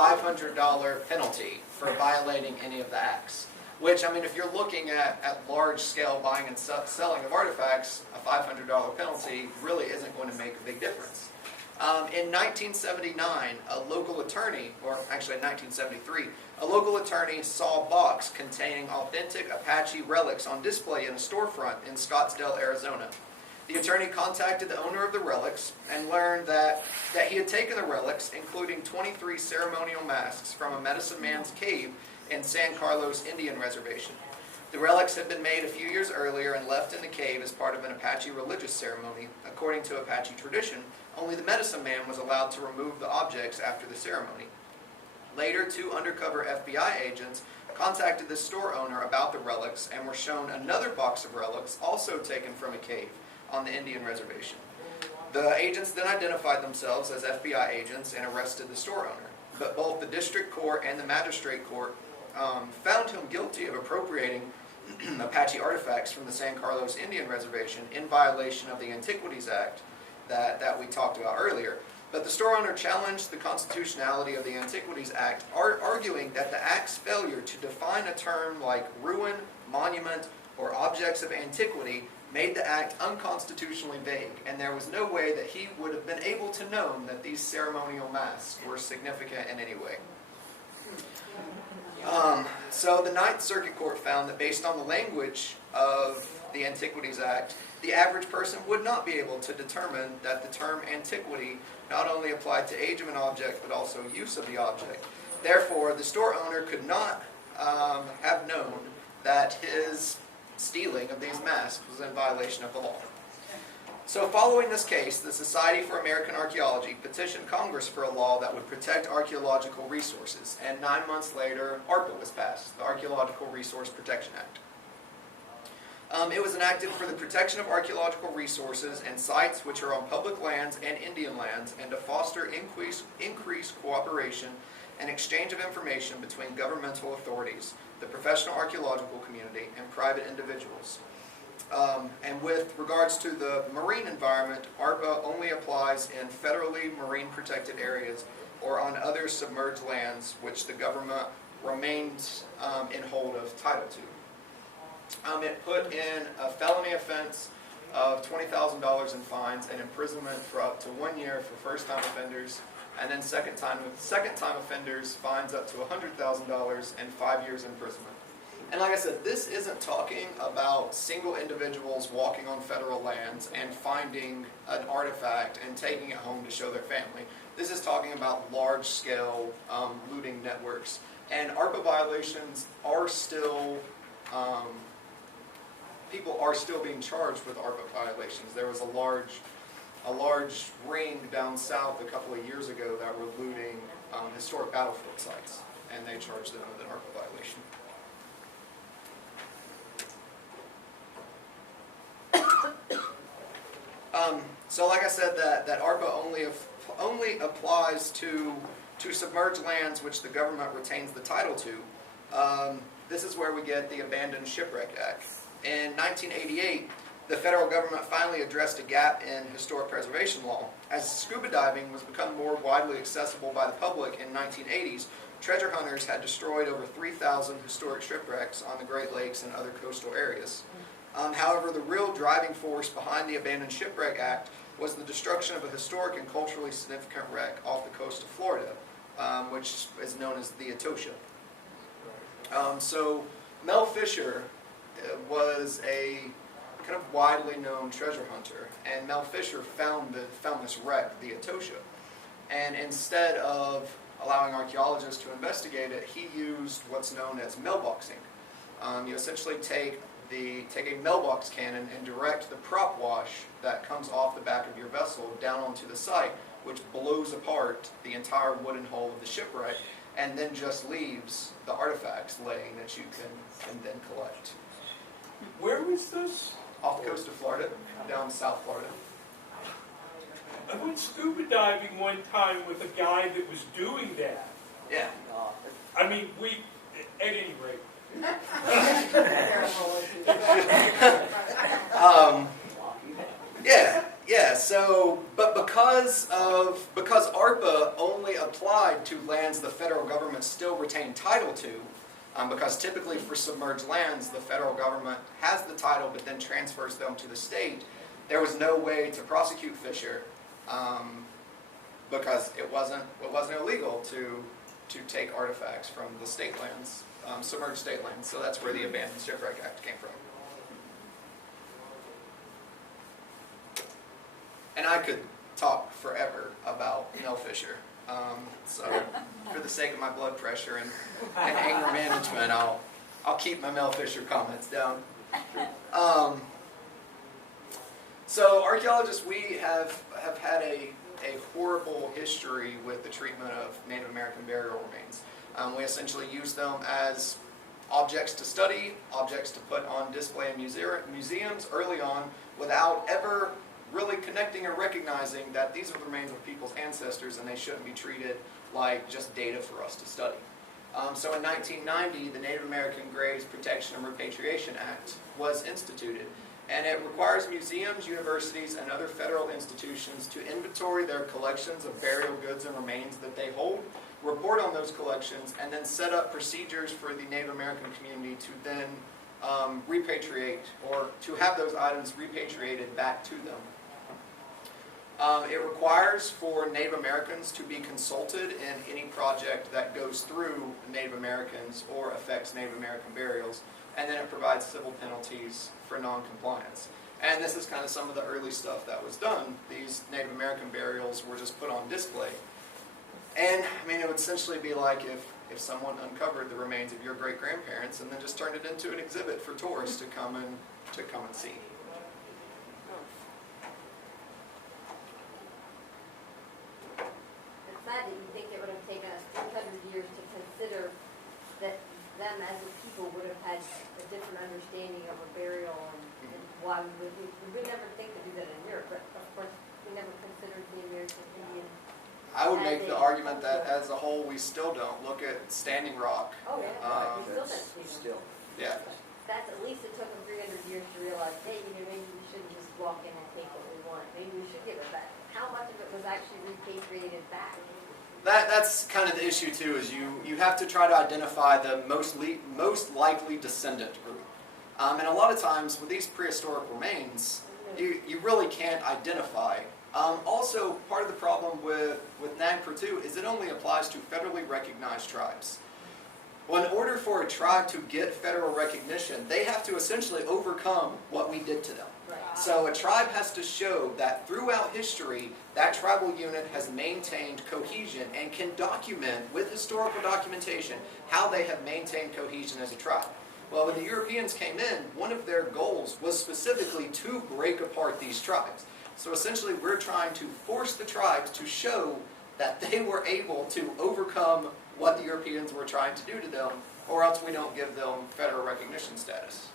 $500 penalty for violating any of the acts. Which, I mean, if you're looking at large-scale buying and selling of artifacts, a $500 penalty really isn't going to make a big difference. In 1979, a local attorney, or actually in 1973, a local attorney saw a box containing authentic Apache relics on display in a storefront in Scottsdale, Arizona. The attorney contacted the owner of the relics and learned that he had taken the relics, including 23 ceremonial masks, from a medicine man's cave in San Carlos Indian Reservation. The relics had been made a few years earlier and left in the cave as part of an Apache religious ceremony. According to Apache tradition, only the medicine man was allowed to remove the objects after the ceremony. Later, 2 undercover FBI agents contacted the store owner about the relics and were shown another box of relics also taken from a cave on the Indian reservation. The agents then identified themselves as FBI agents and arrested the store owner. But both the district court and the magistrate court found him guilty of appropriating Apache artifacts from the San Carlos Indian Reservation in violation of the Antiquities Act that we talked about earlier. But the store owner challenged the constitutionality of the Antiquities Act, arguing that the act's failure to define a term like ruin, monument, or objects of antiquity made the act unconstitutionally vague, and there was no way that he would have been able to know that these ceremonial masks were significant in any way. So the Ninth Circuit Court found that based on the language of the Antiquities Act, the average person would not be able to determine that the term antiquity not only applied to age of an object, but also use of the object. Therefore, the store owner could not have known that his stealing of these masks was in violation of the law. So following this case, the Society for American Archaeology petitioned Congress for a law that would protect archaeological resources, and 9 months later, ARPA was passed, the Archaeological Resource Protection Act. It was enacted for the protection of archaeological resources and sites which are on public lands and Indian lands, and to foster increased cooperation and exchange of information between governmental authorities, the professional archaeological community, and private individuals. And with regards to the marine environment, ARPA only applies in federally marine protected areas or on other submerged lands which the government remains in hold of title to. It put in a felony offense of $20,000 in fines and imprisonment for up to 1 year for first-time offenders, and then second-time offenders fines up to $100,000 and 5 years imprisonment. And like I said, this isn't talking about single individuals walking on federal lands and finding an artifact and taking it home to show their family. This is talking about large-scale looting networks. And ARPA violations are still, people are still being charged with ARPA violations. There was a large ring down south a couple of years ago that were looting historic battlefield sites, and they charged them with an ARPA violation. So like I said, that ARPA only applies to submerged lands which the government retains the title to. This is where we get the Abandoned Shipwreck Act. In 1988, the federal government finally addressed a gap in historic preservation law. As scuba diving was become more widely accessible by the public in the 1980s, treasure hunters had destroyed over 3,000 historic shipwrecks on the Great Lakes and other coastal areas. However, the real driving force behind the Abandoned Shipwreck Act was the destruction of a historic and culturally significant wreck off the coast of Florida, which is known as the Etosha. So Mel Fisher was a kind of widely known treasure hunter, and Mel Fisher found this wreck, the Etosha. And instead of allowing archaeologists to investigate it, he used what's known as mailboxing. You essentially take a mailbox cannon and direct the prop wash that comes off the back of your vessel down onto the site, which blows apart the entire wooden hull of the shipwreck, and then just leaves the artifacts laying that you can then collect. Where was this? Off the coast of Florida, down South Florida. I went scuba diving one time with a guy that was doing that. Yeah. I mean, at any rate. but because ARPA only applied to lands the federal government still retained title to, because typically for submerged lands, the federal government has the title but then transfers them to the state, there was no way to prosecute Fisher, because it wasn't illegal to take artifacts from the state lands, submerged state lands. So that's where the Abandoned Shipwreck Act came from. And I could talk forever about Mel Fisher. So for the sake of my blood pressure and anger management, I'll keep my Mel Fisher comments down. So archaeologists, we have had a horrible history with the treatment of Native American burial remains. We essentially use them as objects to study, objects to put on display in museums early on, without ever really connecting or recognizing that these are the remains of people's ancestors and they shouldn't be treated like just data for us to study. So in 1990, the Native American Graves Protection and Repatriation Act was instituted, and it requires museums, universities, and other federal institutions to inventory their collections of burial goods and remains that they hold, report on those collections, and then set up procedures for the Native American community to then repatriate, or to have those items repatriated back to them. It requires for Native Americans to be consulted in any project that goes through Native Americans or affects Native American burials, and then it provides civil penalties for non-compliance. And this is kind of some of the early stuff that was done. These Native American burials were just put on display. And, I mean, it would essentially be like if someone uncovered the remains of your great-grandparents and then just turned it into an exhibit for tourists to come and see. It's sad that you think it would have taken us 300 years to consider that them as a people would have had a different understanding of a burial and why we would never think to do that in Europe, but of course we never considered the American Indian. I would make the argument that as a whole we still don't. Look at Standing Rock. Oh yeah, we still don't see them. Still. Yeah. That's at least it took them 300 years to realize, hey, maybe we shouldn't just walk in and take what we want. Maybe we should give it back. How much of it was actually repatriated back? That's kind of the issue too, is you have to try to identify the most likely descendant group. And a lot of times with these prehistoric remains, you really can't identify. Also, part of the problem with NAGPRA too is it only applies to federally recognized tribes. Well, in order for a tribe to get federal recognition, they have to essentially overcome what we did to them. Right. So a tribe has to show that throughout history, that tribal unit has maintained cohesion and can document with historical documentation how they have maintained cohesion as a tribe. Well, when the Europeans came in, one of their goals was specifically to break apart these tribes. So essentially, we're trying to force the tribes to show that they were able to overcome what the Europeans were trying to do to them, or else we don't give them federal recognition status.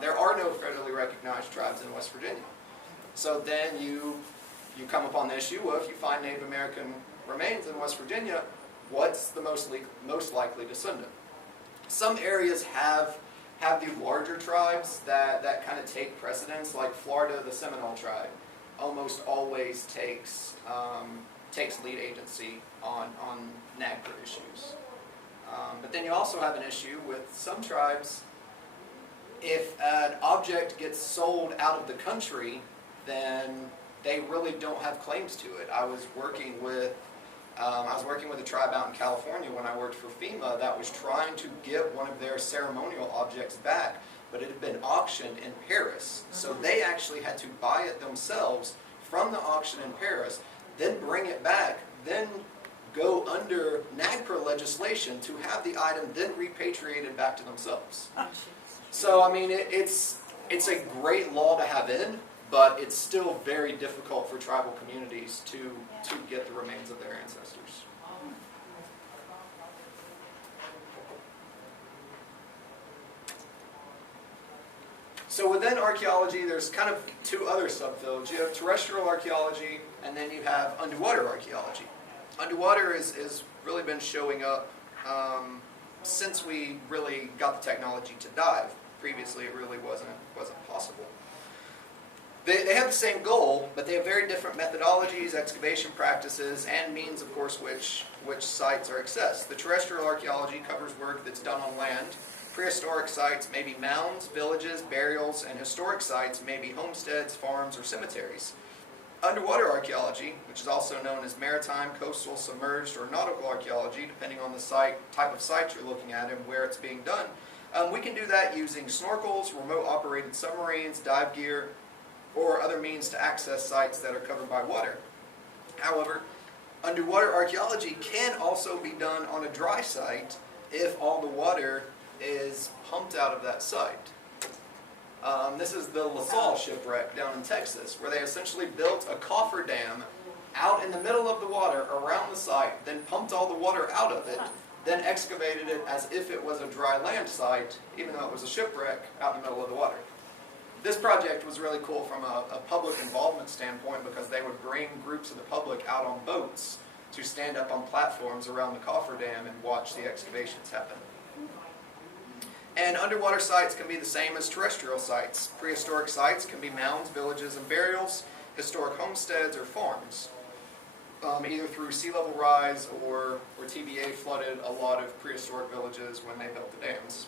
There are no federally recognized tribes in West Virginia. So then you come upon the issue of, if you find Native American remains in West Virginia, what's the most likely descendant? Some areas have the larger tribes that kind of take precedence, like Florida, the Seminole tribe almost always takes lead agency on NAGPRA issues. But then you also have an issue with some tribes. If an object gets sold out of the country, then they really don't have claims to it. I was working with a tribe out in California when I worked for FEMA that was trying to get one of their ceremonial objects back, but it had been auctioned in Paris. So they actually had to buy it themselves from the auction in Paris, then bring it back, then go under NAGPRA legislation to have the item then repatriated back to themselves. So, I mean, it's a great law to have in, but it's still very difficult for tribal communities to get the remains of their ancestors. So within archaeology, there's kind of two other subfields. You have terrestrial archaeology, and then you have underwater archaeology. Underwater is really been showing up since we really got the technology to dive. Previously, it really wasn't possible. They have the same goal, but they have very different methodologies, excavation practices, and means, of course, which sites are accessed. The terrestrial archaeology covers work that's done on land. Prehistoric sites may be mounds, villages, burials, and historic sites may be homesteads, farms, or cemeteries. Underwater archaeology, which is also known as maritime, coastal, submerged, or nautical archaeology, depending on the type of site you're looking at and where it's being done, we can do that using snorkels, remote-operated submarines, dive gear, or other means to access sites that are covered by water. However, underwater archaeology can also be done on a dry site if all the water is pumped out of that site. This is the La Salle shipwreck down in Texas, where they essentially built a cofferdam out in the middle of the water around the site, then pumped all the water out of it, then excavated it as if it was a dry land site, even though it was a shipwreck out in the middle of the water. This project was really cool from a public involvement standpoint because they would bring groups of the public out on boats to stand up on platforms around the cofferdam and watch the excavations happen. And underwater sites can be the same as terrestrial sites. Prehistoric sites can be mounds, villages, and burials, historic homesteads, or farms. Either through sea level rise or TBA flooded a lot of prehistoric villages when they built the dams.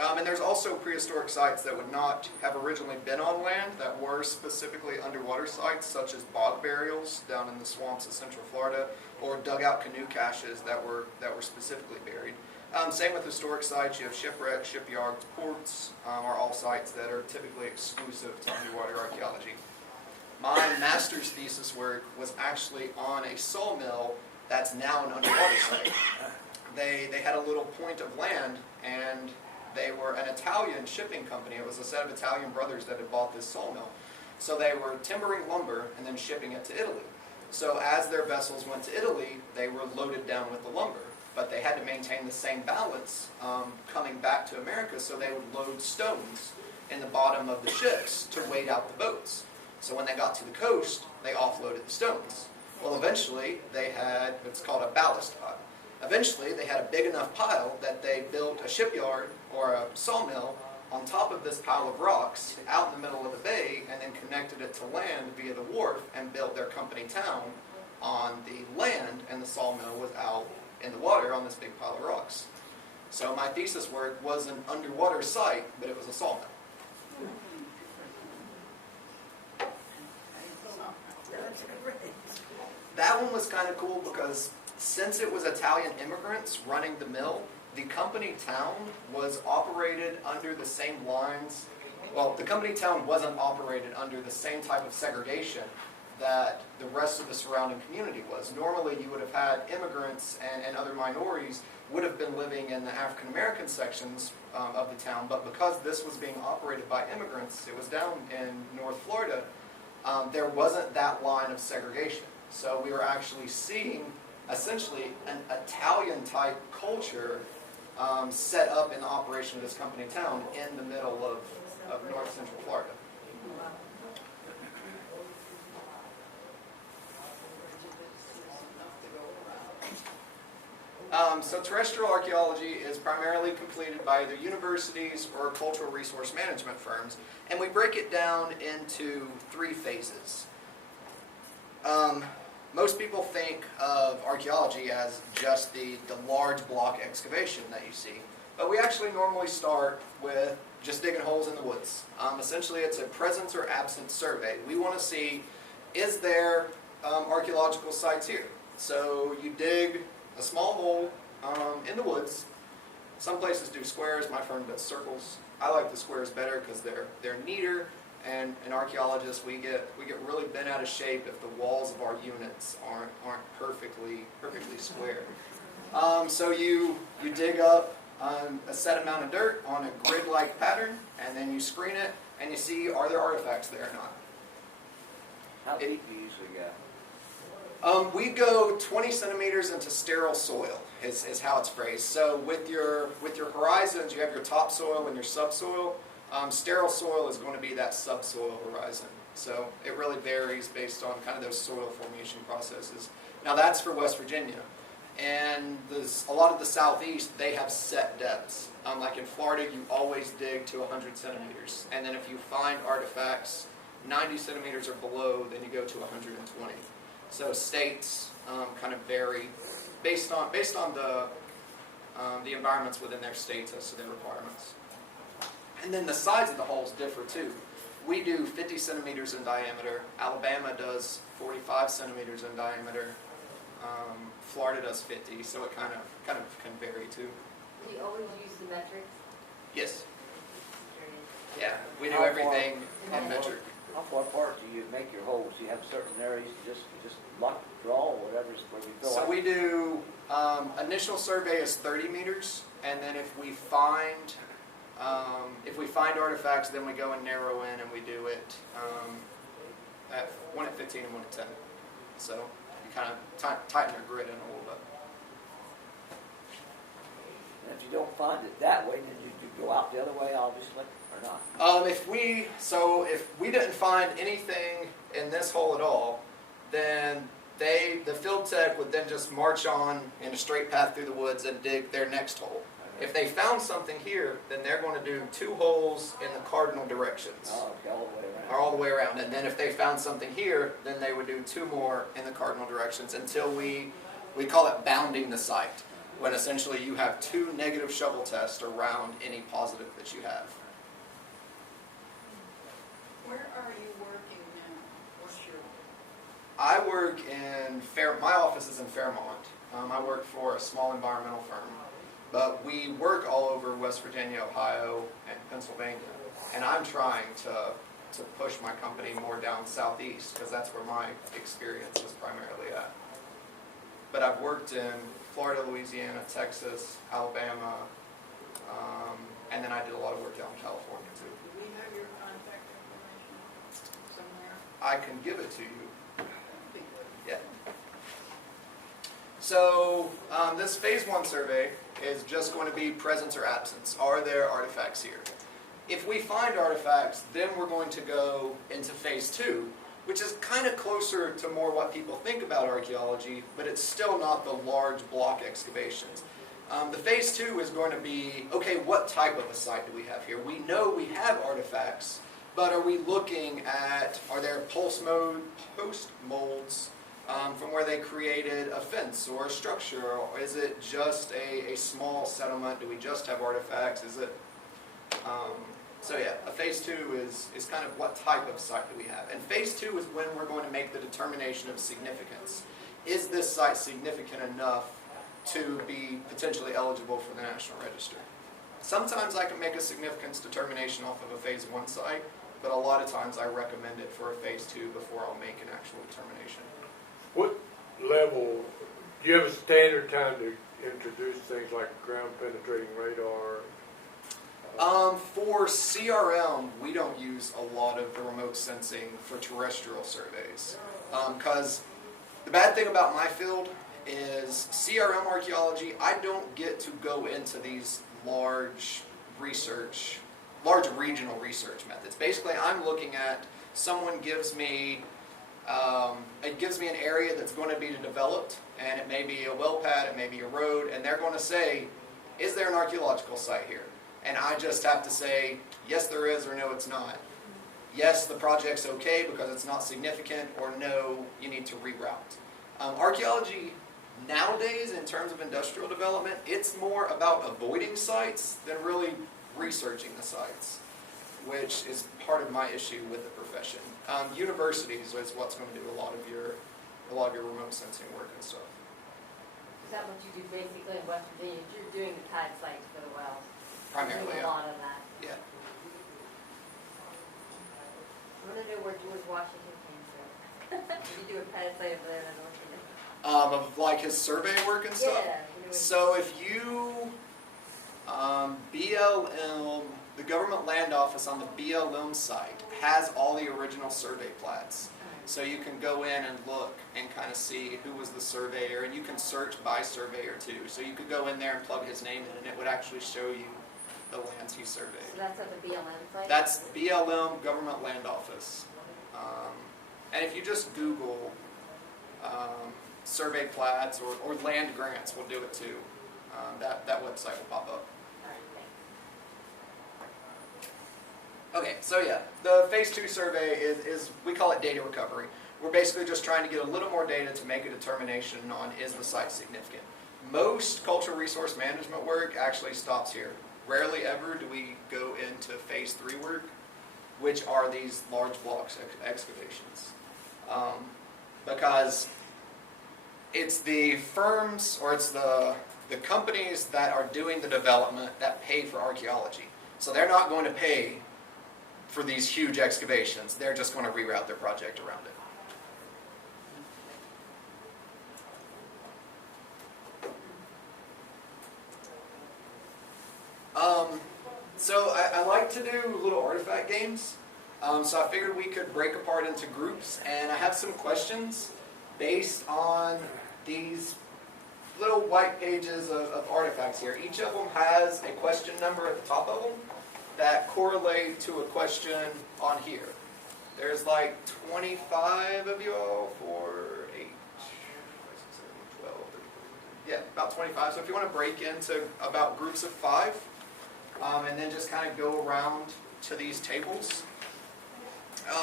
And there's also prehistoric sites that would not have originally been on land that were specifically underwater sites, such as bog burials down in the swamps of Central Florida, or dugout canoe caches that were specifically buried. Same with historic sites. You have shipwrecks, shipyards, ports are all sites that are typically exclusive to underwater archaeology. My master's thesis work was actually on a sawmill that's now an underwater site. They had a little point of land, and they were an Italian shipping company. It was a set of Italian brothers that had bought this sawmill. So they were timbering lumber and then shipping it to Italy. So as their vessels went to Italy, they were loaded down with the lumber. But they had to maintain the same balance coming back to America, so they would load stones in the bottom of the ships to wait out the boats. So when they got to the coast, they offloaded the stones. Well, eventually they had what's called a ballast pile. Eventually they had a big enough pile that they built a shipyard or a sawmill on top of this pile of rocks out in the middle of the bay, and then connected it to land via the wharf and built their company town on the land, and the sawmill was out in the water on this big pile of rocks. So my thesis work was an underwater site, but it was a sawmill. That one was kind of cool because since it was Italian immigrants running the mill, the company town was operated under the same lines. Well, the company town wasn't operated under the same type of segregation that the rest of the surrounding community was. Normally you would have had immigrants and other minorities would have been living in the African American sections of the town, but because this was being operated by immigrants, it was down in North Florida, there wasn't that line of segregation. So we were actually seeing essentially an Italian-type culture set up in the operation of this company town in the middle of North Central Florida. So terrestrial archaeology is primarily completed by either universities or cultural resource management firms, and we break it down into 3 phases. Most people think of archaeology as just the large block excavation that you see, but we actually normally start with just digging holes in the woods. Essentially it's a presence or absence survey. We want to see, is there archaeological sites here? So you dig a small hole in the woods. Some places do squares, my firm does circles. I like the squares better because they're neater. And archaeologists, we get really bent out of shape if the walls of our units aren't perfectly square. So you dig up a set amount of dirt on a grid-like pattern, and then you screen it, and you see, are there artifacts there or not? How deep do you usually go? We go 20 centimeters into sterile soil, is how it's phrased. So with your horizons, you have your topsoil and your subsoil. Sterile soil is going to be that subsoil horizon. So it really varies based on kind of those soil formation processes. Now that's for West Virginia. And a lot of the southeast, they have set depths. Like in Florida, you always dig to 100 centimeters. And then if you find artifacts 90 centimeters or below, then you go to 120. So states kind of vary based on the environments within their states as to their requirements. And then the size of the holes differ too. We do 50 centimeters in diameter. Alabama does 45 centimeters in diameter. Florida does 50, so it kind of can vary too. Do you always use the metrics? Yes. Yeah, we do How far- everything how in far- metric. How far apart do you make your holes? Do you have certain areas you just lock, draw, whatever's where you feel So like? we do, initial survey is 30 meters, and then if we find artifacts, then we go and narrow in and we do it one at 15 and one at 10. So you kind of tighten your grid in a little bit. And if you don't find it that way, then you go out the other way, obviously, or not? If we didn't find anything in this hole at all, then the field tech would then just march on in a straight path through the woods and dig their next hole. If they found something here, then they're going to do 2 holes in the cardinal directions, Oh, okay, all the way around. or all the way around. And then if they found something here, then they would do 2 more in the cardinal directions until we call it bounding the site, when essentially you have 2 negative shovel tests around any positive that you have. Where are you working now? What's your, I work in my office is in Fairmont. I work for a small environmental firm, but we work all over West Virginia, Ohio, and Pennsylvania. And I'm trying to push my company more down southeast because that's where my experience is primarily at. But I've worked in Florida, Louisiana, Texas, Alabama, and then I did a lot of work out in California too. do we have your contact information somewhere? I can give it to you. That'd be good. Yeah. So this phase 1 survey is just going to be presence or absence. Are there artifacts here? If we find artifacts, then we're going to go into phase 2, which is kind of closer to more what people think about archaeology, but it's still not the large block excavations. The phase 2 is going to be, okay, what type of a site do we have here? We know we have artifacts, but are we looking at, are there post molds from where they created a fence or a structure, or is it just a small settlement? Do we just have artifacts? Is it, so yeah, a phase 2 is kind of what type of site do we have? And phase 2 is when we're going to make the determination of significance. Is this site significant enough to be potentially eligible for the National Register? Sometimes I can make a significance determination off of a phase 1 site, but a lot of times I recommend it for a phase 2 before I'll make an actual determination. What level, do you have a standard time to introduce things like ground penetrating radar? For CRM, we don't use a lot of the remote sensing for terrestrial surveys. Because the bad thing about my field is CRM archaeology, I don't get to go into these large regional research methods. Basically, I'm looking at, someone gives me an area that's going to be developed, and it may be a well pad, it may be a road, and they're going to say, is there an archaeological site here? And I just have to say, yes there is, or no it's not. Yes, the project's okay because it's not significant, or no, you need to reroute. Archaeology nowadays, in terms of industrial development, it's more about avoiding sites than really researching the sites, which is part of my issue with the profession. Universities is what's going to do a lot of your remote sensing work and stuff. Is that what you do basically in West Virginia? You're doing the CAD sites for the wells. Primarily, You do a yeah. lot of that. Yeah. I want to know where George Washington came from. You do a CAD site over there in North Virginia. Of like his survey work and stuff. Yeah. You know, So if you, BLM, the government land office on the BLM site has all the original survey plats. So you can go in and look and kind of see who was the surveyor, and you can search by surveyor too. So you could go in there and plug his name in, and it would actually show you the lands he surveyed. So that's at the BLM site? That's BLM Government Land Office. And if you just Google survey plats or land grants will do it too. That website will pop up. Okay, so yeah, the phase 2 survey is, we call it data recovery. We're basically just trying to get a little more data to make a determination on is the site significant. Most cultural resource management work actually stops here. Rarely ever do we go into phase 3 work, which are these large blocks excavations. Because it's the firms or it's the companies that are doing the development that pay for archaeology. So they're not going to pay for these huge excavations. They're just going to reroute their project around it. So I like to do little artifact games. So I figured we could break apart into groups, and I have some questions based on these little white pages of artifacts here. Each of them has a question number at the top of them that correlate to a question on here. There's like 25 of you all, 4, 8, 12, 13, yeah, about 25. So if you want to break into about groups of 5, and then just kind of go around to these tables.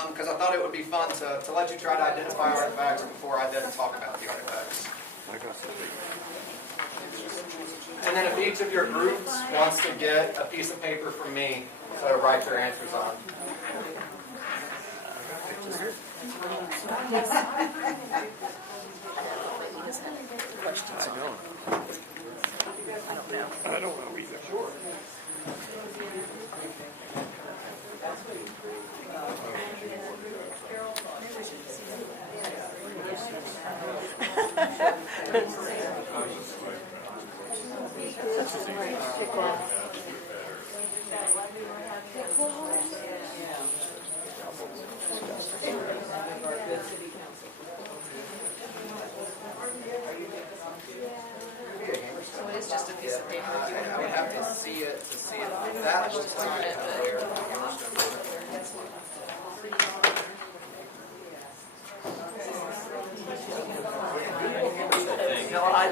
Because I thought it would be fun to let you try to identify artifacts before I then talk about the artifacts. And then if each of your groups wants to get a piece of paper from me to write their answers on. I don't know either. Sure. So it is just a piece of paper. I would have to see it to see it. That looks like it's there. No, I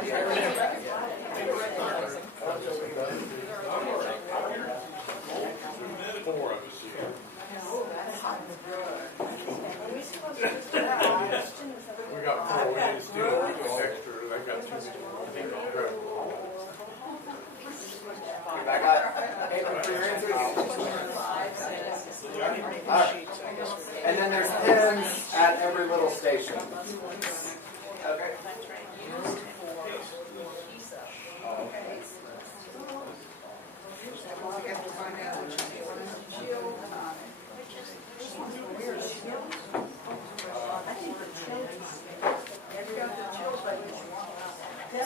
Four of us here. We got 4. We need to steal an extra. I got 2. I got paper for your answers. Alright. And then there's pins at every little station. Okay.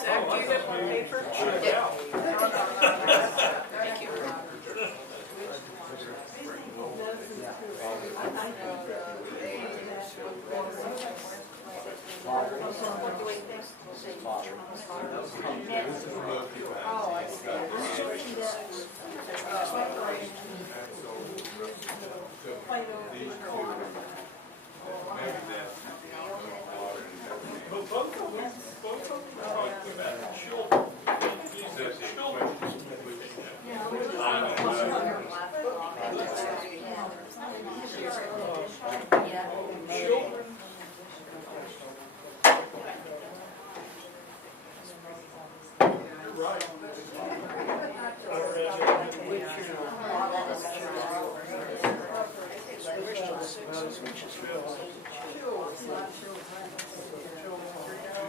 Zack, do you get one paper? Yeah. Thank you.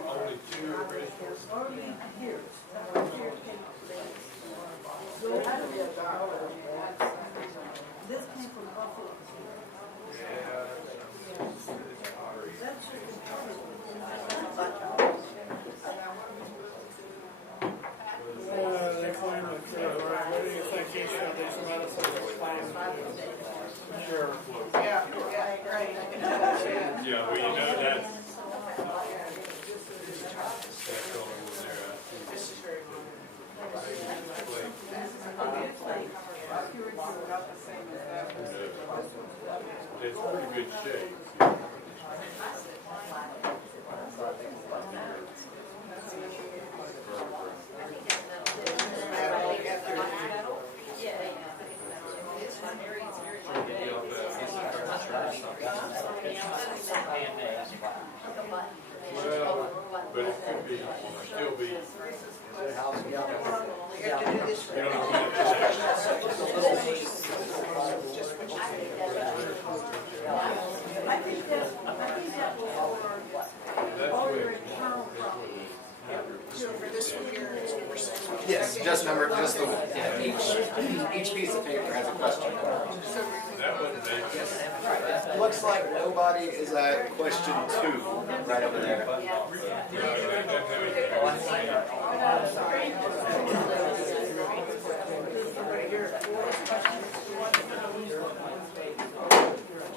Only 2 are ready. Yeah, well, you know that's going in there. It's pretty good shape. still be. We have to do this for You don't everything. I think that will all your internal problems. So for this one here, it's number 6. Yes, just the, yeah, each piece of paper has a question. That wouldn't make it. Looks like nobody is at question 2, right over there.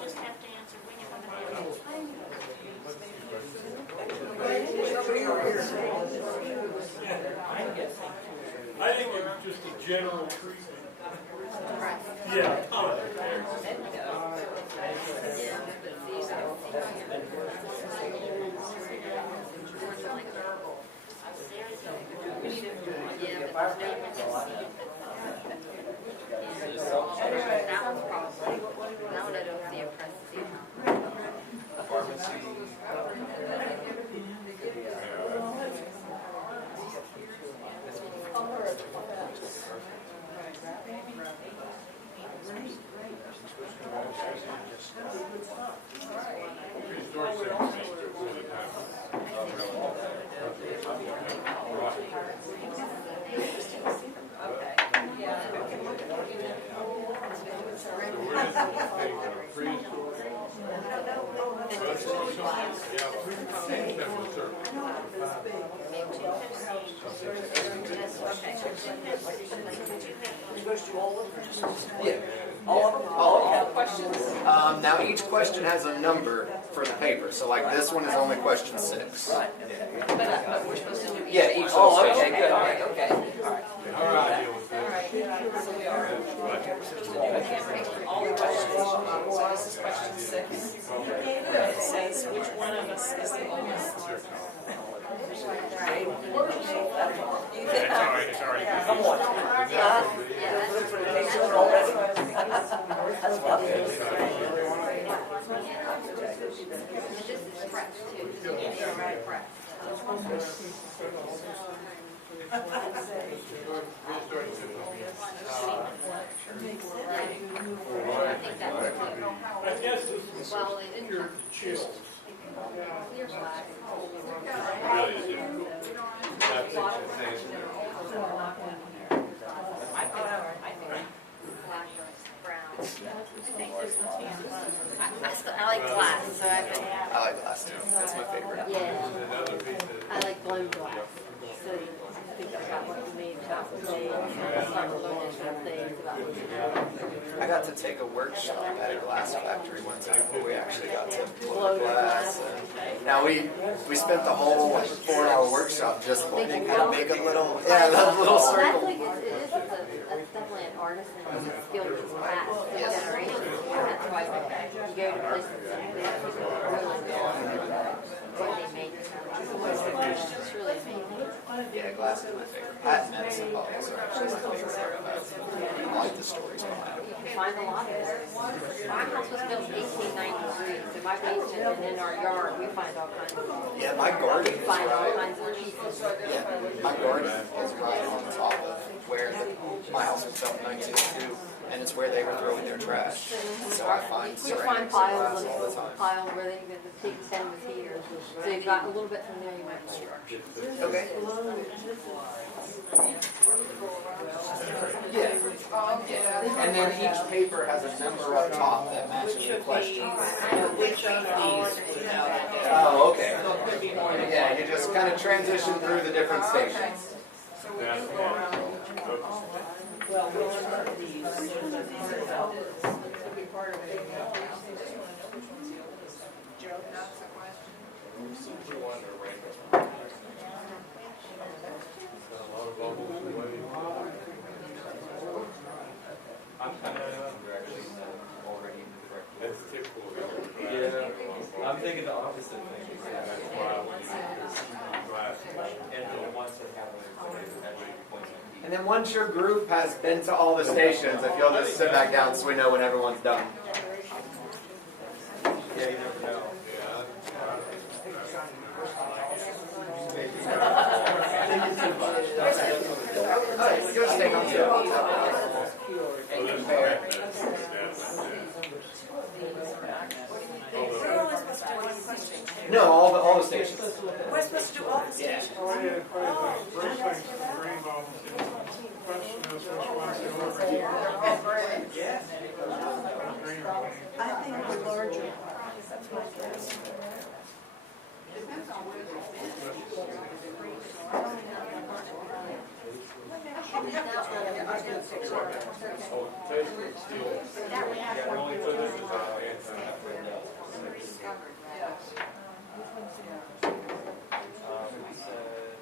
Just have to answer which one of them. Somebody over here. I think it was just a general treatment. Yeah. That one's probably, that one I don't see a parentheses. Prehistoric settings used to all the time. Yeah. All of them? All of them. Questions? Now each question has a number for the paper, so like this one is only question 6. Right. But we're supposed to do each. Yeah, each Oh, one. okay, good, all right, okay. All right, deal with that. So we are. I can't make all the questions. So this is question 6. And it says, which one of us is the oldest? Do you think? Come on. Look for the pictures already? That's lovely. This is fresh too. Yeah, fresh. Prehistoric settings. I think that's I guess this is well, they didn't pure chills. clear black. Really is difficult. That's Black or brown. I like glass, so I can. I like glass too. That's my favorite. Yeah, another piece of. I like blown glass. So you think about what you made about the day, and start learning some things about what you know. I got to take a workshop at a glass factory one time where we actually got to blow glass. And now we spent the whole 4-hour workshop just learning how to make a little, that little Well, that's circle. like, it's that's definitely an artisan skill to pass through generations. And that's why you go to places and they have people that really know what they make. It's really amazing. Yeah, glass is my favorite. Patent medicine bottles are actually my favorite part about it. I like the stories behind them. You find a lot of it. My house was built in 1893, so my basement and in our yard, we find all kinds of, Yeah, my garden we is find all right. kinds of pieces. Yeah, my garden is right on top of where my house was built in 1902, and it's where they were throwing their trash. So I find You ceramics and find glass all the piles time. where they the pig pen was here. So you've got a little bit from there you might like. Okay. Yeah. And then each paper has a number up top that matches the question. Which of these? Oh, okay. Yeah, you just kind of transition through the different stations. Well, which of these? Joe, that's the question. That's typical. Yeah, I'm thinking the opposite thing. Glass. And the ones that have actually points of And then once your group has been to all the stations, if you'll just sit back down so we know when everyone's done. Yeah, you never know. Yeah. gonna stay on and compare. We're only supposed to do one question. No, all the stations. We're supposed to do all the stations. Oh, yeah, first thing, green ball. Question is which one's the order? Green ball. I think the larger, that's my guess. Oh, basically, still, yeah, the only thing is,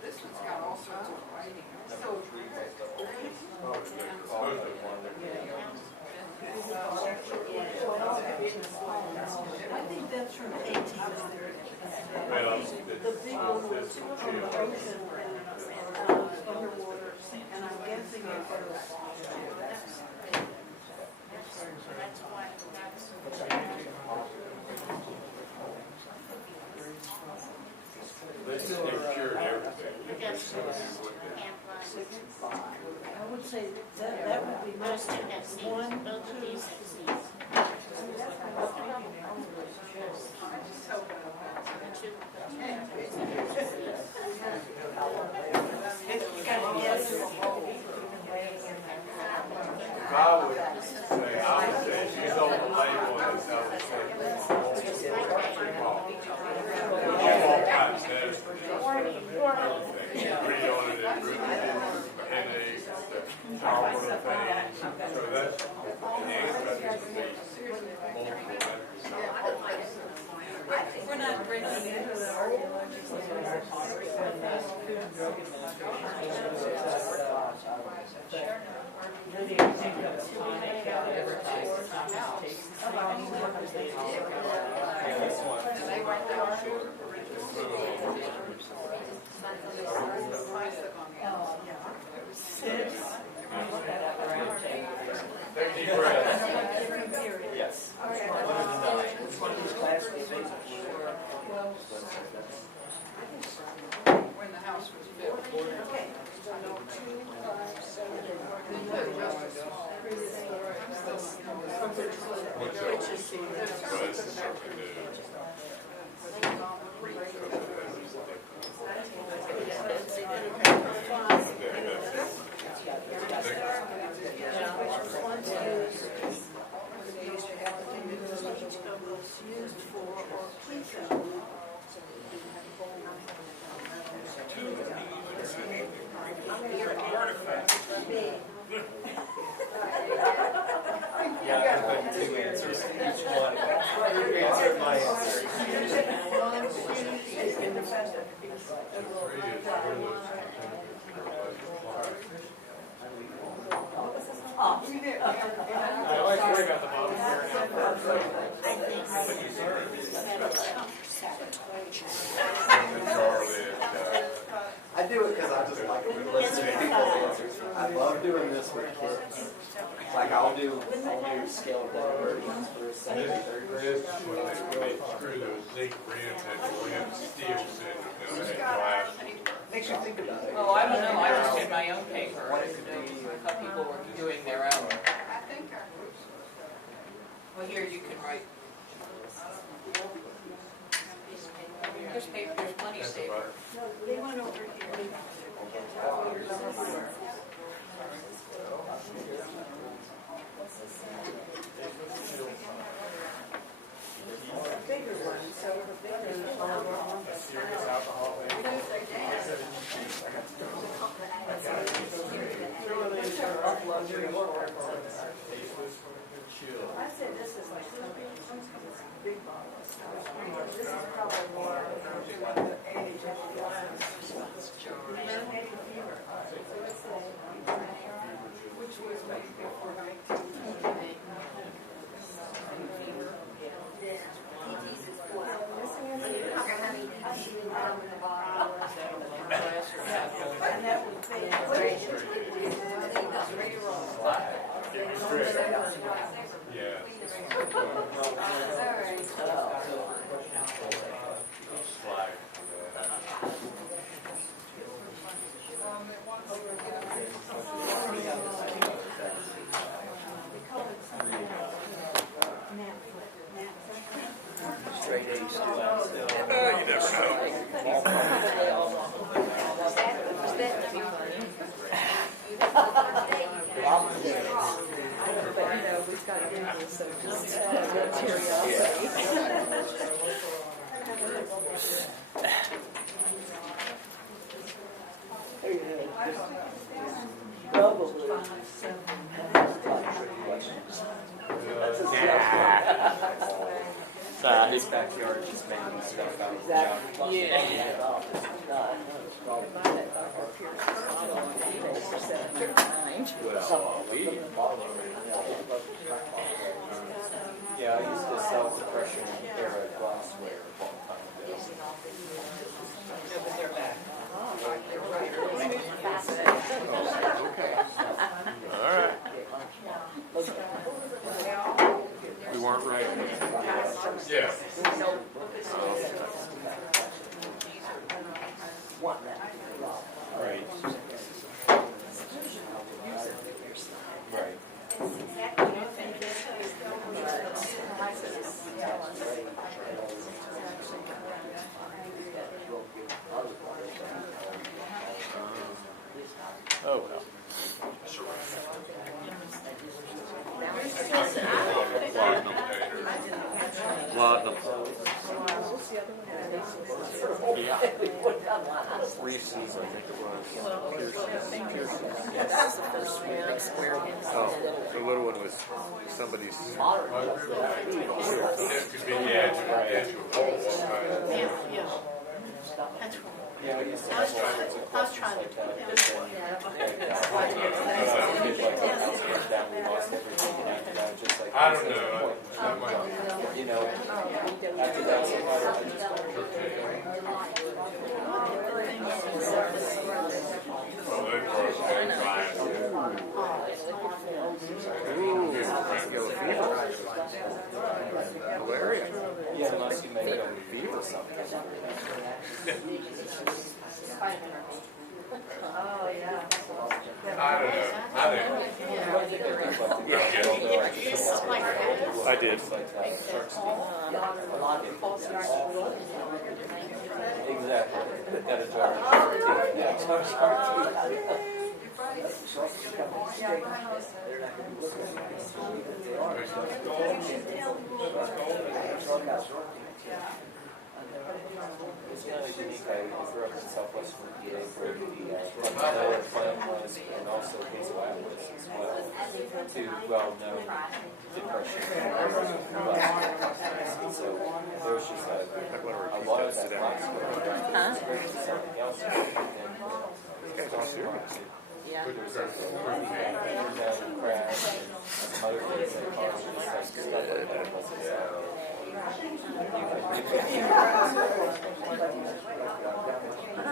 This one's got all sorts of writing. So, I think that's from 18. well, The big one was from the ocean and underwater, and I'm guessing it was. that's why, that's. they cured everything. Yes. I would say that would be most one, two. I would say she's on the label and it's out of all kinds of tests. Read on it, it really is headaches, powerful things. So that's an interesting piece. We're not breaking into the archaeology. Take a deep breath. Yes. When the house was built. Okay. 2, 5, 7, used for or pizza. Yeah, I put 2 answers, each one. You answered my answer. I always worry about the bottom here. I do it because I just like listening to people's answers. I love doing this with kids. Like I'll do scaled down versions for second and third grade. This, when they screw those zinc rims and we have steel cylinders, now they have glass. Makes you think about it. Oh, I don't know, I just did my own paper. I thought people were doing their own. I think our. Well, here you can write. There's paper, there's plenty of paper. No, they went over here. Bigger one, so the bigger one. Serious alcohol. I said this is like big bottles. This is probably more the age of the glass. Which was made before 1980. And that would be Yeah. Slide. Probably. His backyard is making stuff out of Exactly. Yeah. Yeah, I used to sell depression era glassware a long time ago. Yeah, but they're back. We weren't right. Yeah. Right. Right. Oh, well. Laudanum. Yeah. Reese's, I think it was. Oh, the little one was somebody's. It could be the edge of a hole one time. Yeah, yeah. That's right. Yeah, I used to I have was all trying, sorts of I was trying to put this one. down, we lost everything, and after that, just like. I don't know. That might. You know, after that, somehow I just got Well, they were fine. Ooh, yellow fever. Malaria. yeah, unless you make it a fever or something. Oh, yeah. I don't know. I think. I did. Exactly. That is our. It's kind of unique. I grew up in southwestern PA where the plant was, and also Hazel Atlas as well. Two well-known depression. So there was just a lot of that box going to something else. And Yeah. there's a crash and some other things that cause just stuff like that wasn't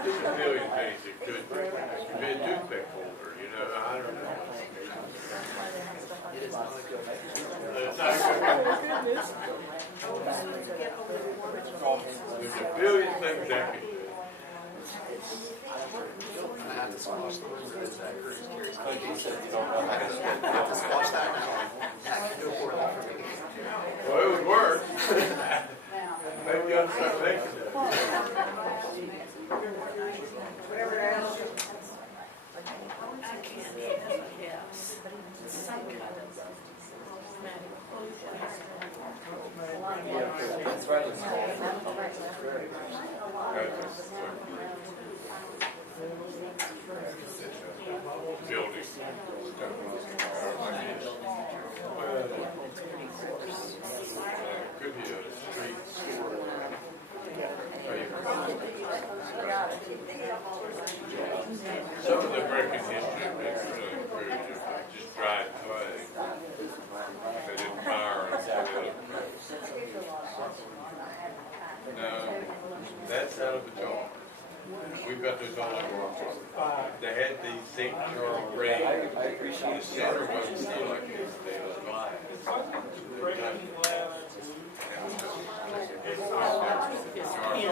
There's a million things it could be. It could be a toothpick holder, you know. I don't know. It's not There's a billion things that could be. I have to squash the rumor that Zack Cruz carries. like you said, you don't know. I have to squash that now. Zack, go for it for me. Well, it would work. Maybe you ought to start making it. I can't even guess. Some kind of That's right. It's Building. Could be a street store. Some of the American history makes really encourage if they just dried clay. They didn't fire them. No, that's out of the jar. We've got those all over. They had these St. Charles graves. The center wasn't still like this. They was live.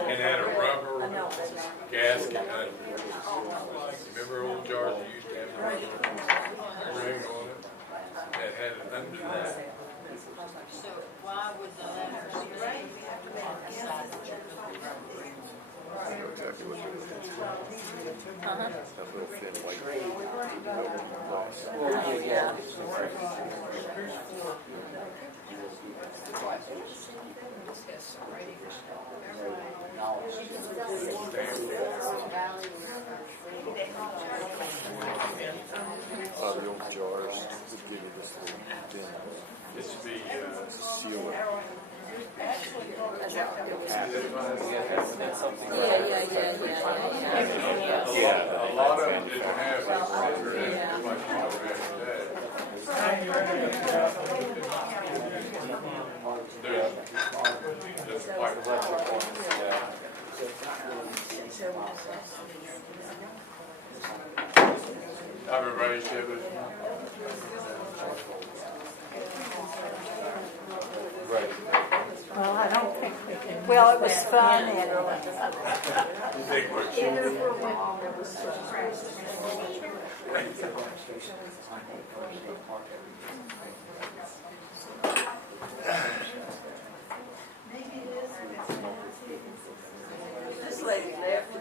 And had a rubber gasket. Remember old jars that used to have a rubber ring on it? That had it under that. So why would the letters grade have to be on the side that you're looking at? I know exactly what it is. That little thin white. Yeah. Yes, writing. knowledge. The old jars that give you this little bin. It should be, Seal it. That's something. yeah, a lot of them didn't have it. Like today. There's quite a lot of ones, yeah. Everybody ship it. Right. Well, I don't think we can. Well, it was fun and. You think what you Either for women, it was This lady left.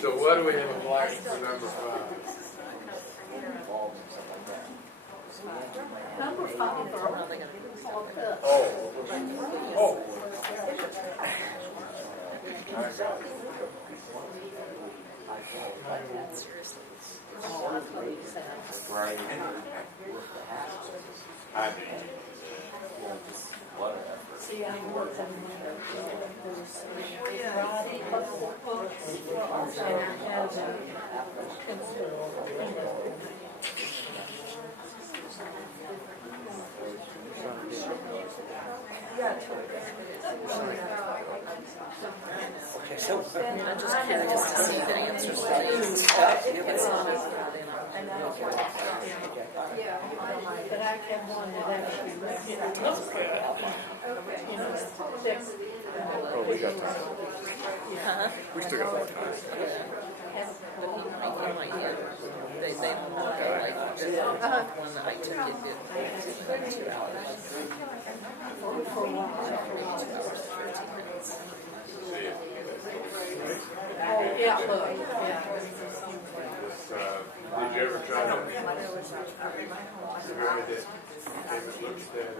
So what do we have a black for number 5? Number 5. Oh. Oh. Right. I do. A lot of effort. See, I worked on Friday, and I have Okay, so. I'm just curious to see if it answers the things. It's not as but I have one that actually looks at you know, six. Oh, we got time. Huh? We still got more time. But he might get, they don't know, like, the one that I took, it did 2 hours. Maybe 2 hours, 15 minutes. See it. Oh, yeah, look, yeah. Did you ever try to? Have you ever had that? It looks there.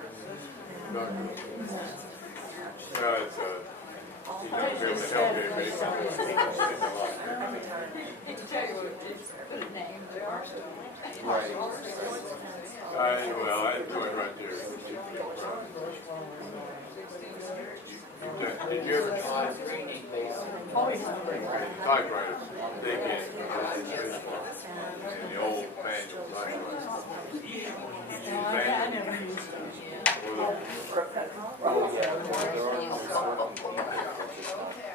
It's you know, be able to help you, but well, I enjoy it right there. Did you ever try typewriters? They get and the old manual typewriters. I never used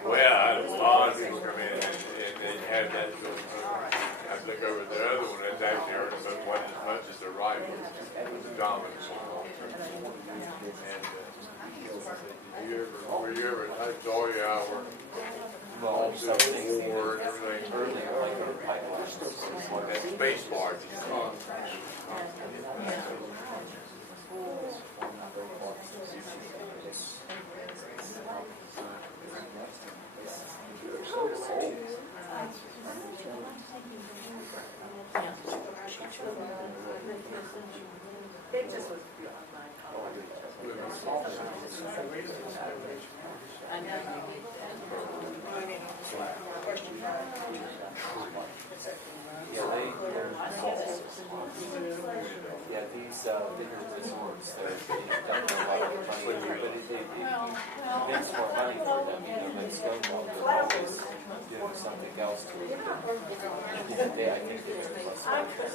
Well, I had a lot of people come in and they had that little, I look over the other one, that's actually hurt them, but wasn't as much as the right one, the dominant one. And, were you ever, that's all your hour, all the war and everything, Earlier, like our pipelines. that space bar. It just was beyond my I know. Yeah, these bigger resorts, they don't know a lot of money, but it makes more money for them, you know, like Stonewall, they're always doing something else to it. I think they're plus parts.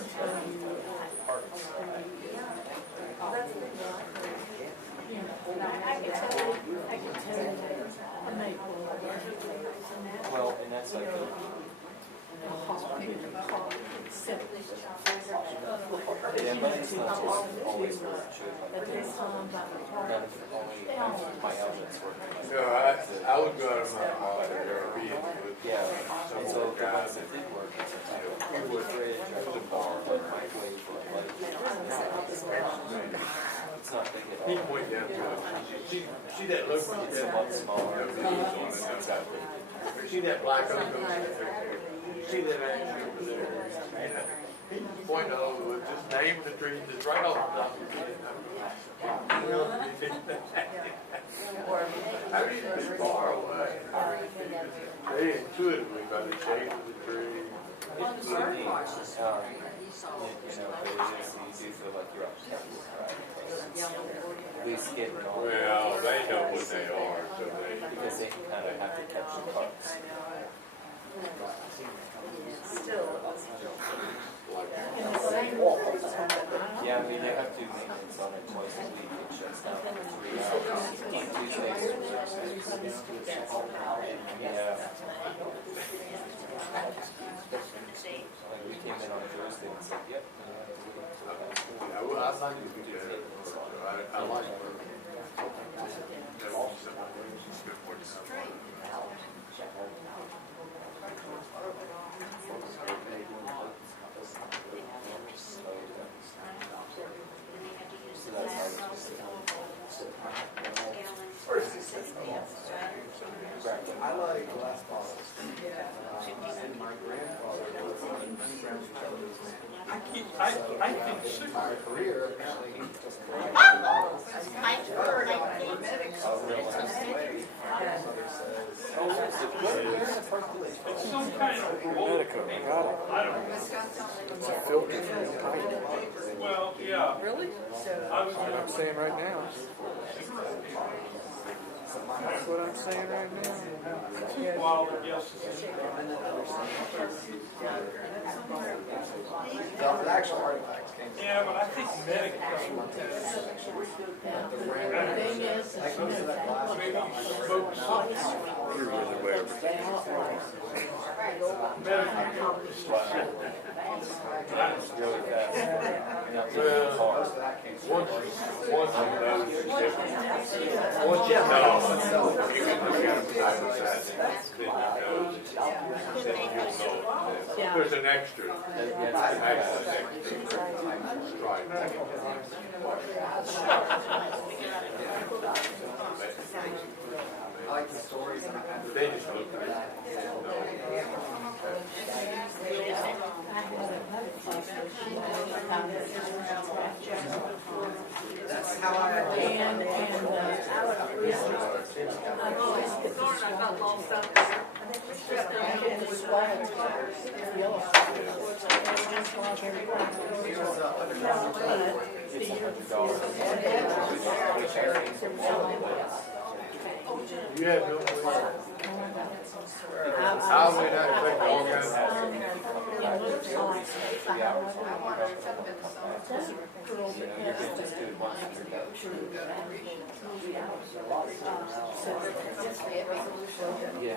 I can tell you a maple. Well, and that's like the yeah, money's not just always where it should. Like, none of it, only my outlets work. No, I would go out of my Airbnb. Yeah, and so the ones that did work, it was fridge, or the bar, or microwave, or like, it's not thinking He about went down to it. She see that look? It's a lot smaller. See that black oak over there? See that action over there? He pointed over, just name the tree that's right off the top of your head. I mean, it's far away. They intuitively by the shape of the tree. It's really, you know, but it's just, you do feel like you're up to at least getting all. Well, they know what they are, so they. Because they kind of have to catch the bugs. Yeah, I mean, they have to do maintenance on it twice a week. It shuts down for 3 hours. On Tuesdays. Yeah. Like we came in on Thursday and said, yep. I like it. I like it. They've also spent more time on it. I like glass bottles. And my grandfather was I think my career, apparently he just some kind of Medico, got it. It's a filter from the pipe. well, yeah. Really? I was That's what I'm saying right now. That's what I'm saying right now. wild guesses. the actual artifacts came from. Yeah, but I think medical. Like most of that glass. Maybe you smoke something. You're really way over. Really fast. Not to the car. Once you know, it's different. Once you know, you can look at it side by side, then you know. There's an extra, stripe. I like the stories and They just look at it. that's how I. You have no idea. How would that affect all kinds of? Just do it once and you're done. Yeah.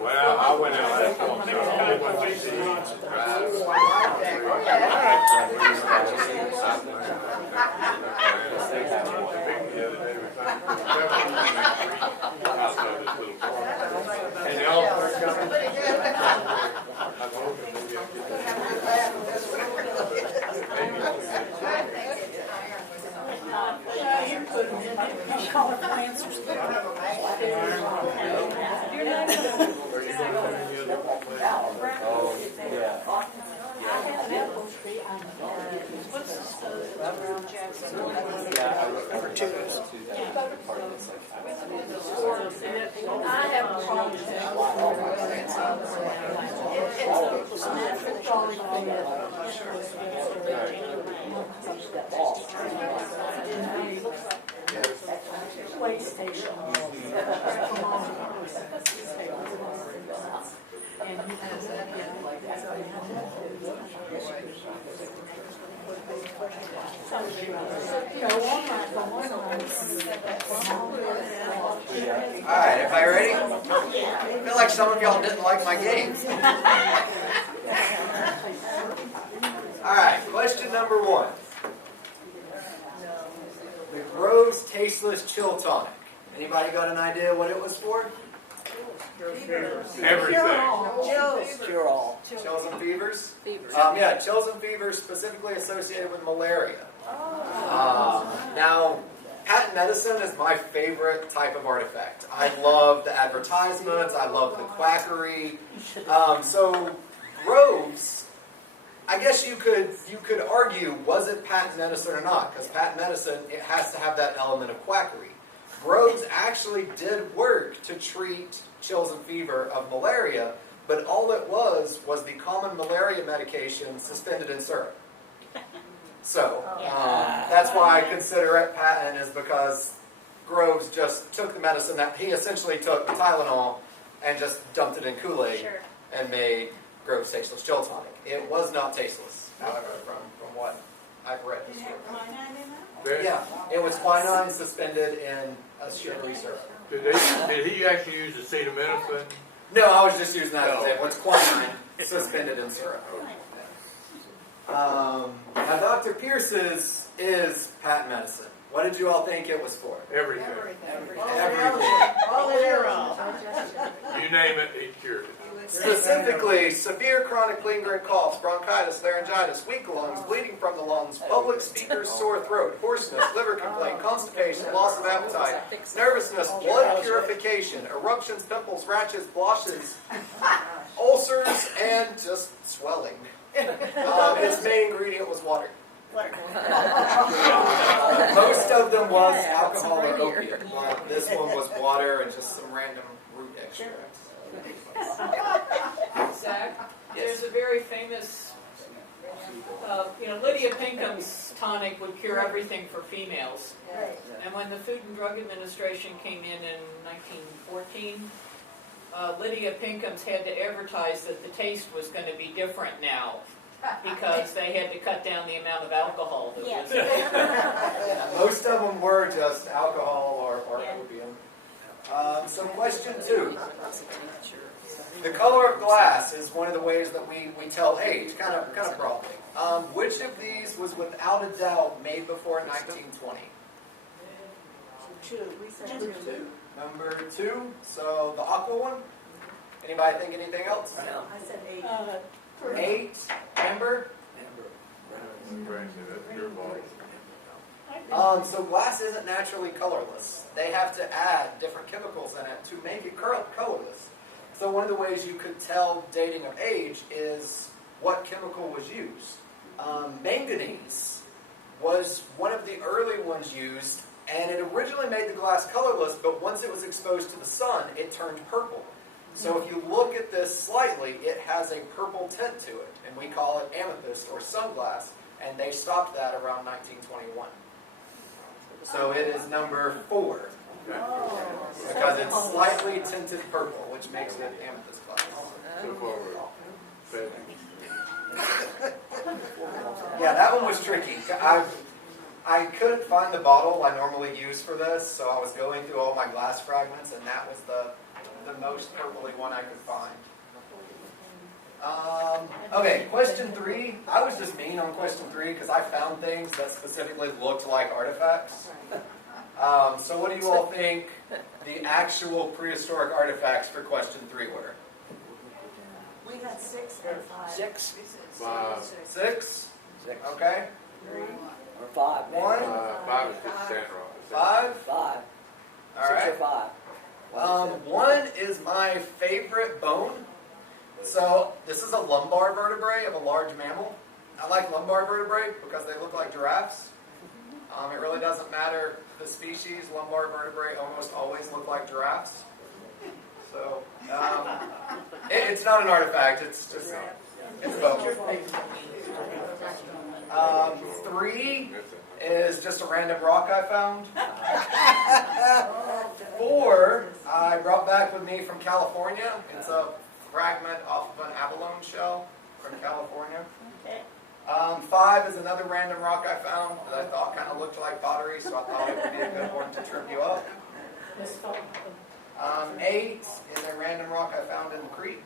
Well, I went out last one, so I went to see the other day, we found outside this little park. And they all started coming. I'm hoping maybe I'll get Oh, yeah. Yeah, I remember to that apartments like I have a problem. Way station. And he has that, so he Alright, everybody ready? I feel like some of y'all didn't like my games. Alright, question number 1. The Cruz Tasteless Chill Tonic. Anybody got an idea what it was for? everything. Chills and fevers? Yeah, chills and fevers specifically associated with malaria. Now, patent medicine is my favorite type of artifact. I love the advertisements. I love the quackery. So Groves, I guess you could argue, was it patent medicine or not? Because patent medicine, it has to have that element of quackery. Groves actually did work to treat chills and fever of malaria, but all it was the common malaria medication suspended in syrup. So, that's why I consider it patent, is because Groves just took the medicine that he essentially took Tylenol and just dumped it in Kool-Aid and made Groves Tasteless Chill Tonic. It was not tasteless, however, from what I've read. Yeah, it was quinine suspended in a sugary syrup. Did he actually use acetaminophen? No, I was just using that as example. It's quinine suspended in syrup. Now, Dr. Pierce's is patent medicine. What did you all think it was for? Everything. All year round. You name it, he cured it. Specifically, severe chronic lingering coughs, bronchitis, laryngitis, weak lungs, bleeding from the lungs, public speakers, sore throat, hoarseness, liver complaint, constipation, loss of appetite, nervousness, blood purification, eruptions, pimples, rashes, blotches, ulcers, and just swelling. Its main ingredient was water. Most of them was alcohol or opiate, but this one was water and just some random root extracts. Zack, there's a very famous, Lydia Pinkham's tonic would cure everything for females. And when the Food and Drug Administration came in 1914, Lydia Pinkham's had to advertise that the taste was going to be different now, because they had to cut down the amount of alcohol that was in it. Most of them were just alcohol or opium. So question 2. The color of glass is one of the ways that we tell age, kind of broadly. Which of these was without a doubt made before 1920? 2. We said 2. Number 2, so the aqua one. Anybody think anything else? No. I said 8. 8, Amber. So glass isn't naturally colorless. They have to add different chemicals in it to make it colorless. So one of the ways you could tell dating of age is what chemical was used. Manganese was one of the early ones used, and it originally made the glass colorless, but once it was exposed to the sun, it turned purple. So if you look at this slightly, it has a purple tint to it, and we call it amethyst or sunglass, and they stopped that around 1921. So it is number 4, because it's slightly tinted purple, which makes it amethyst glass. Yeah, that one was tricky. I couldn't find the bottle I normally use for this, so I was going through all my glass fragments, and that was the most purpley one I could find. Okay, question 3. I was just mean on question 3 because I found things that specifically looked like artifacts. So what do you all think the actual prehistoric artifacts for question 3 were? We had 6 and 5. 6? 6. Okay. 3 or 5. 1? 5 is just sand rock. 5? 5. All 6 right. or 5. 1 is my favorite bone. So this is a lumbar vertebrae of a large mammal. I like lumbar vertebrae because they look like giraffes. It really doesn't matter the species. Lumbar vertebrae almost always look like giraffes. So it's not an artifact. It's just it's a bone. 3 is just a random rock I found. 4 I brought back with me from California. It's a fragment off of an abalone shell from California. 5 is another random rock I found that I thought kind of looked like pottery, so I thought it would be a good one to trip you up. 8 is a random rock I found in the creek.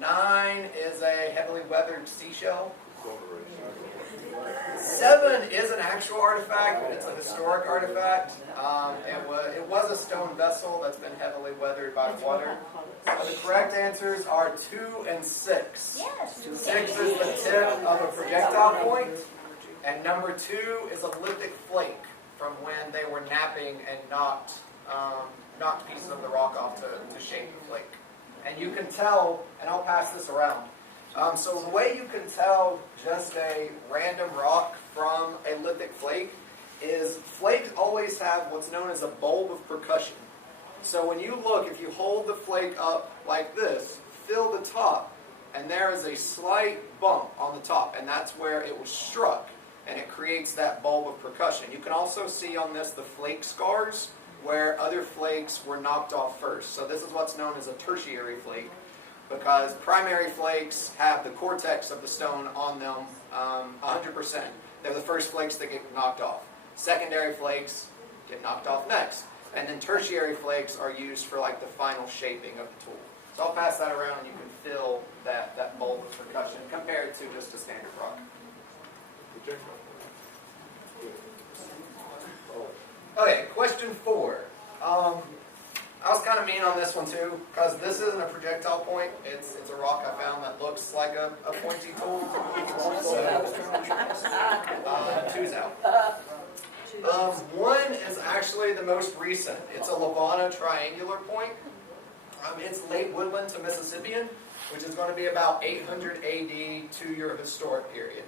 9 is a heavily weathered seashell. 7 is an actual artifact, but it's a historic artifact. It was a stone vessel that's been heavily weathered by water. The correct answers are 2 and 6. Yes. 6 is the tip of a projectile point. And number 2 is a lithic flake from when they were napping and knocked pieces of the rock off to shape the flake. And you can tell, and I'll pass this around. So the way you can tell just a random rock from a lithic flake is flakes always have what's known as a bulb of percussion. So when you look, if you hold the flake up like this, feel the top, and there is a slight bump on the top, and that's where it was struck, and it creates that bulb of percussion. You can also see on this the flake scars where other flakes were knocked off first. So this is what's known as a tertiary flake, because primary flakes have the cortex of the stone on them 100%. They're the first flakes that get knocked off. Secondary flakes get knocked off next. And then tertiary flakes are used for like the final shaping of the tool. So I'll pass that around and you can feel that bulb of percussion compared to just a standard rock. Okay, question 4. I was kind of mean on this one too, because this isn't a projectile point. It's a rock I found that looks like a pointy tool. So, 2's out. 1 is actually the most recent. It's a Lavana triangular point. It's late woodland to Mississippian, which is going to be about 800 AD to your historic period.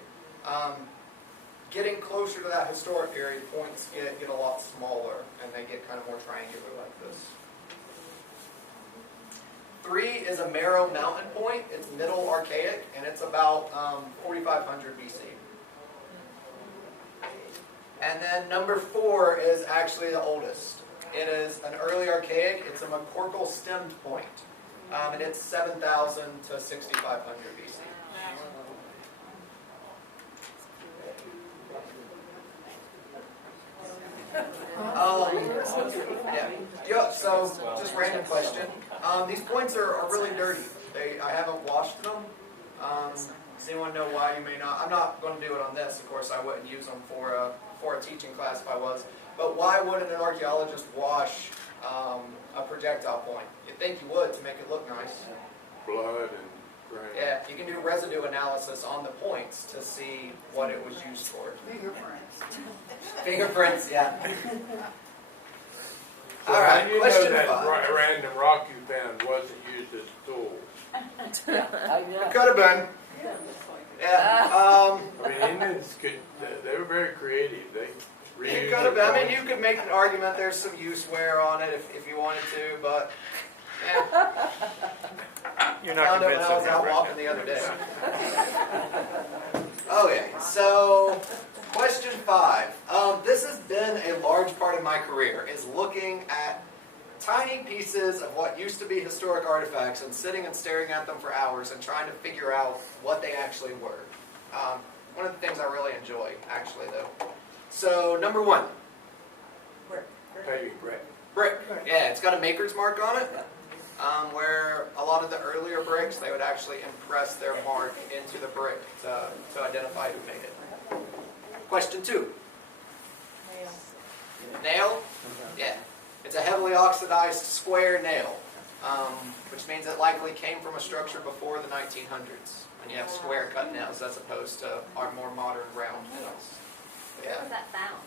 Getting closer to that historic period, points get a lot smaller, and they get kind of more triangular like this. 3 is a Merrow Mountain point. It's Middle Archaic, and it's about 4500 BC. And then number 4 is actually the oldest. It is an early archaic. It's a McCorkle stemmed point. And it's 7000 to 6500 BC. Yeah, so just random question. These points are really dirty. I haven't washed them. Does anyone know why you may not? I'm not going to do it on this. Of course, I wouldn't use them for a teaching class if I was. But why wouldn't an archaeologist wash a projectile point? You'd think you would to make it look nice. Blood and grain. Yeah, you can do residue analysis on the points to see what it was used for. Fingerprints, yeah. So All right, how do you question know that 5. random rock you found wasn't used as a tool? It could have been. Yeah. I mean, Indians they were very creative. They It reused could have been. I mean, their you could make an argument there's some use wear on it if you wanted to, but yeah. You're I found it when I was out walking the other day. Okay, so question 5. This has been a large part of my career, is looking at tiny pieces of what used to be historic artifacts and sitting and staring at them for hours and trying to figure out what they actually were. One of the things I really enjoy, actually, though. So, number 1. paving brick. Brick. Yeah, it's got a maker's mark on it. Where a lot of the earlier bricks, they would actually impress their mark into the brick to identify who made it. Question 2. Nail? Yeah. It's a heavily oxidized square nail, which means it likely came from a structure before the 1900s, when you have square cut nails as opposed to our more modern round nails. Where Yeah. was that found?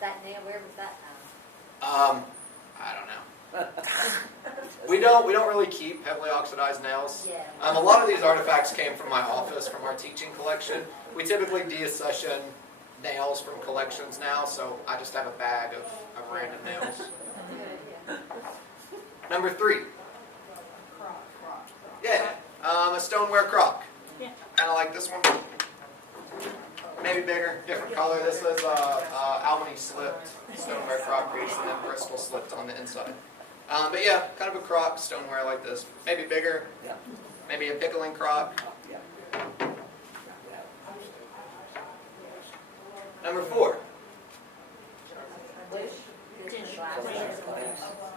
That nail, where was that found? I don't know. We don't really keep heavily oxidized nails. Yeah. A lot of these artifacts came from my office, from our teaching collection. We typically deaccession nails from collections now, so I just have a bag of random nails. Number 3. Yeah, a stoneware crock. Kind of like this one. Maybe bigger, different color. This was Albany slipped stoneware crock piece, and then Bristol slipped on the inside. But yeah, kind of a crock, stoneware like this. Maybe bigger. Yeah. Maybe a pickling crock. Yeah. Number 4.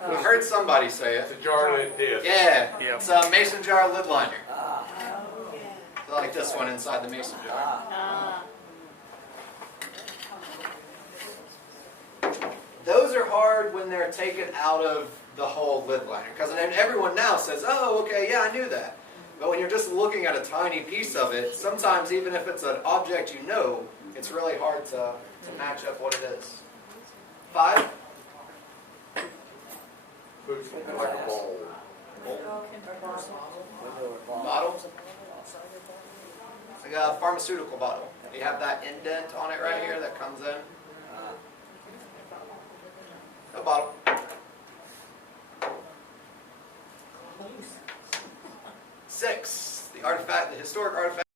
We heard somebody say it. It's a jar lid disc. Yeah, Yep. it's a mason jar lid liner. Ah, Like this one inside the mason jar. ah. Those are hard when they're taken out of the whole lid liner. Because everyone now says, oh, okay, yeah, I knew that. But when you're just looking at a tiny piece of it, sometimes even if it's an object you know, it's really hard to match up what it is. 5? Like a ball. Model? Like a pharmaceutical bottle. You have that indent on it right here that comes in. A bottle. 6, the historic artifact